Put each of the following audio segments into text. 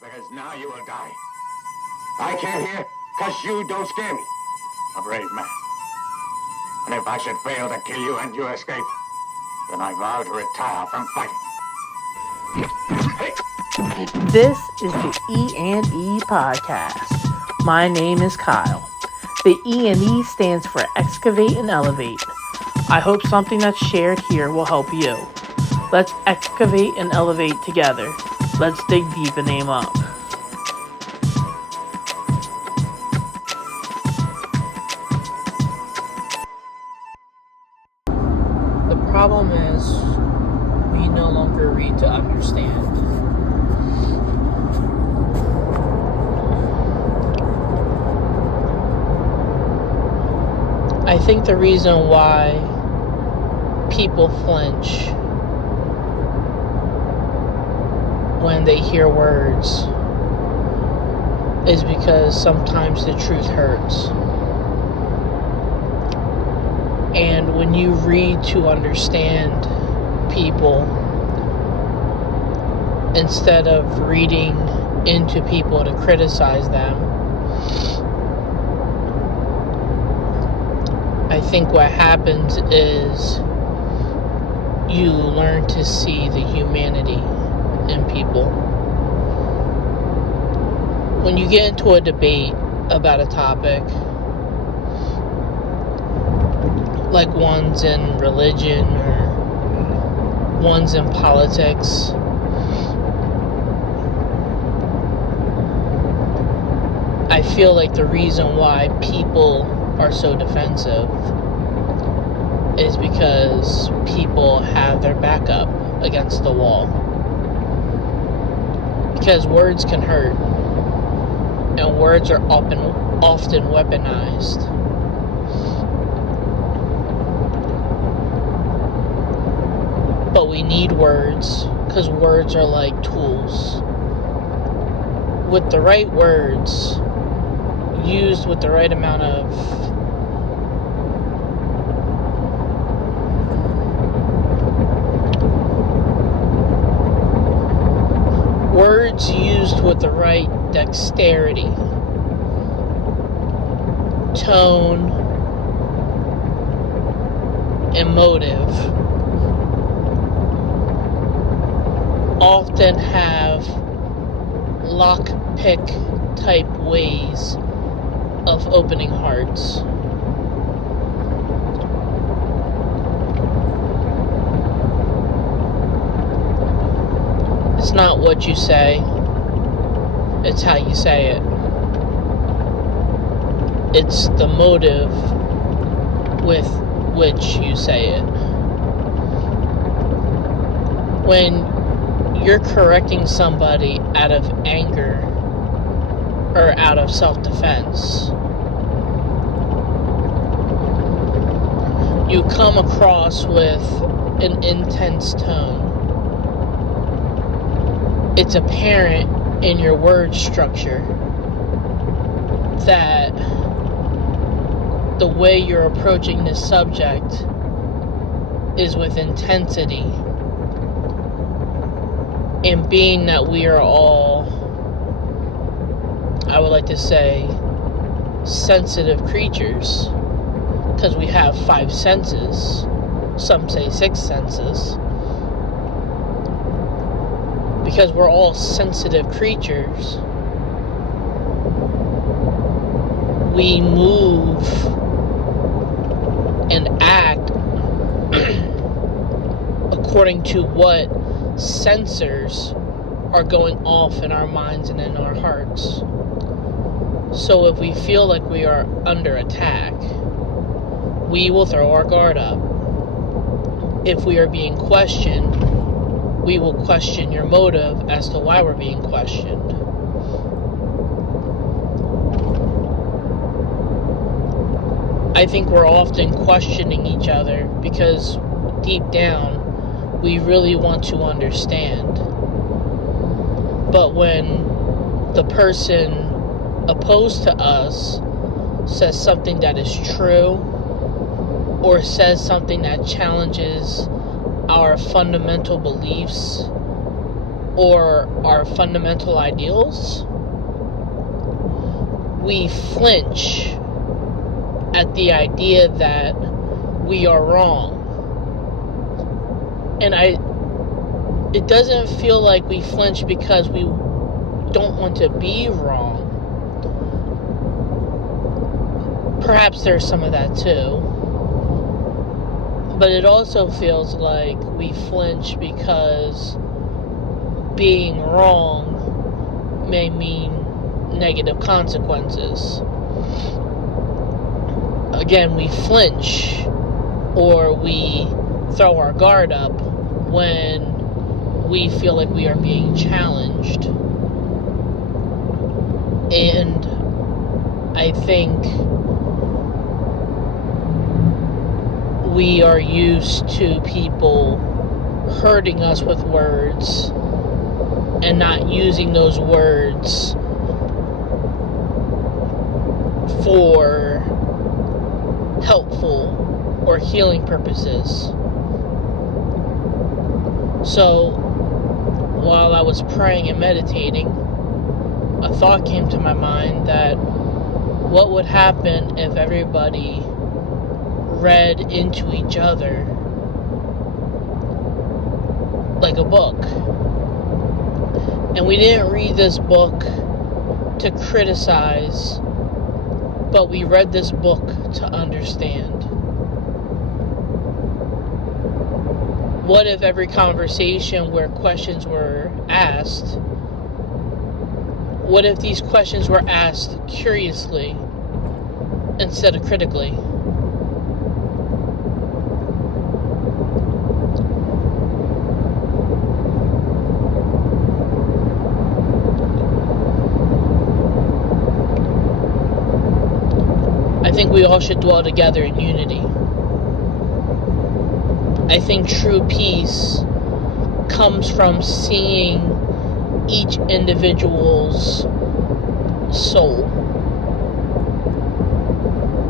because now you will die. I came here because you don't scare me. A brave man. And if I should fail to kill you and you escape, then I vow to retire from fighting. This is the E&E podcast. My name is Kyle. The E&E stands for Excavate and Elevate. I hope something that's shared here will help you. Let's excavate and elevate together. Let's dig deep and aim up. The problem is we no longer read to understand. I think the reason why people flinch when they hear words is because sometimes the truth hurts. And when you read to understand people instead of reading into people to criticize them, I think what happens is you learn to see the humanity in people. When you get into a debate about a topic, like ones in religion or ones in politics, I feel like the reason why people are so defensive is because people have their back up against the wall. Because words can hurt, and words are often weaponized. But we need words, because words are like tools. With the right words, used with the right amount of words used with the right dexterity, tone, and motive often have lockpick type ways of opening hearts. It's not what you say, it's how you say it. It's the motive with which you say it. When you're correcting somebody out of anger or out of self-defense, you come across with an intense tone. It's apparent in your word structure that the way you're approaching this subject is with intensity. And being that we are all, I would like to say, sensitive creatures, because we have 5 senses, some say 6 senses, because we're all sensitive creatures, we move and act according to what sensors are going off in our minds and in our hearts. So if we feel like we are under attack, we will throw our guard up. If we are being questioned, we will question your motive as to why we're being questioned. I think we're often questioning each other because deep down we really want to understand. But when the person opposed to us says something that is true or says something that challenges our fundamental beliefs or our fundamental ideals, we flinch at the idea that we are wrong. And it doesn't feel like we flinch because we don't want to be wrong. Perhaps there's some of that too. But it also feels like we flinch because being wrong may mean negative consequences. Again, we flinch or we throw our guard up when we feel like we are being challenged. And I think we are used to people hurting us with words and not using those words for helpful or healing purposes. So while I was praying and meditating, a thought came to my mind that what would happen if everybody read into each other like a book? And we didn't read this book to criticize, but we read this book to understand. What if every conversation where questions were asked, what if these questions were asked curiously instead of critically? I think we all should dwell together in unity. I think true peace comes from seeing each individual's soul.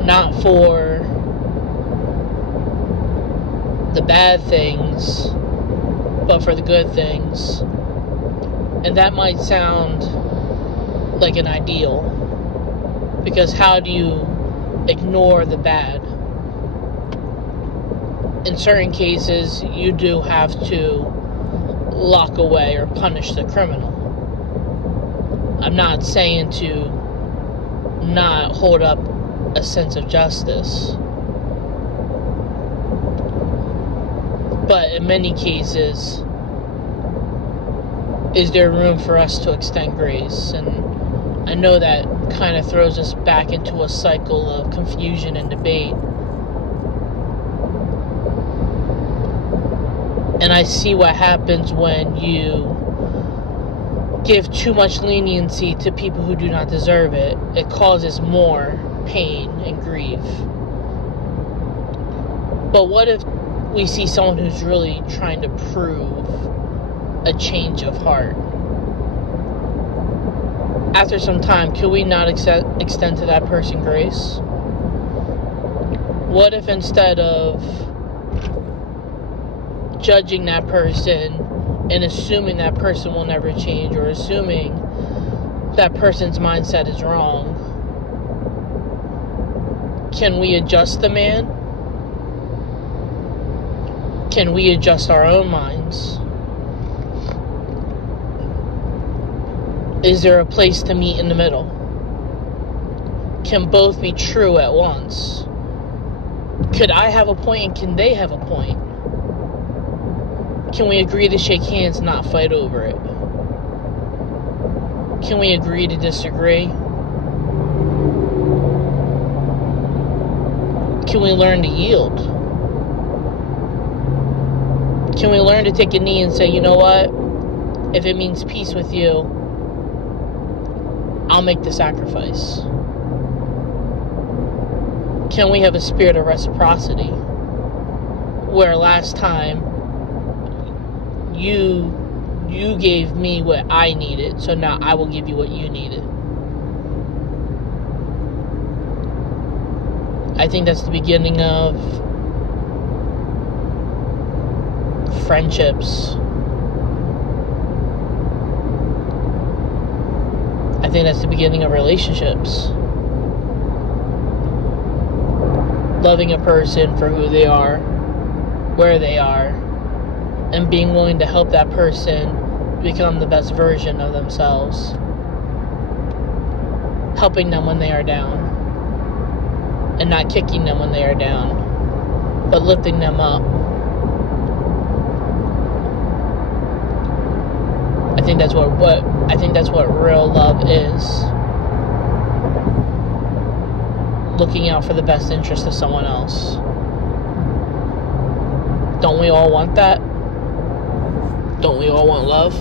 Not for the bad things, but for the good things. And that might sound like an ideal, because how do you ignore the bad? In certain cases, you do have to lock away or punish the criminal. I'm not saying to not hold up a sense of justice, but in many cases, is there room for us to extend grace? And I know that kind of throws us back into a cycle of confusion and debate. And I see what happens when you give too much leniency to people who do not deserve it. It causes more pain and grief. But what if we see someone who's really trying to prove a change of heart? After some time, could we not extend to that person grace? What if instead of judging that person and assuming that person will never change, or assuming that person's mindset is wrong, can we adjust the man? Can we adjust our own minds? Is there a place to meet in the middle? Can both be true at once? Could I have a point and can they have a point? Can we agree to shake hands, not fight over it? Can we agree to disagree? Can we learn to yield? Can we learn to take a knee and say, you know what? If it means peace with you, I'll make the sacrifice. Can we have a spirit of reciprocity? Where last time you gave me what I needed, so now I will give you what you needed. I think that's the beginning of friendships I think that's the beginning of relationships. Loving a person for who they are, where they are, and being willing to help that person become the best version of themselves. Helping them when they are down, and not kicking them when they are down, but lifting them up. I think that's what real love is. Looking out for the best interest of someone else. Don't we all want that? Don't we all want love?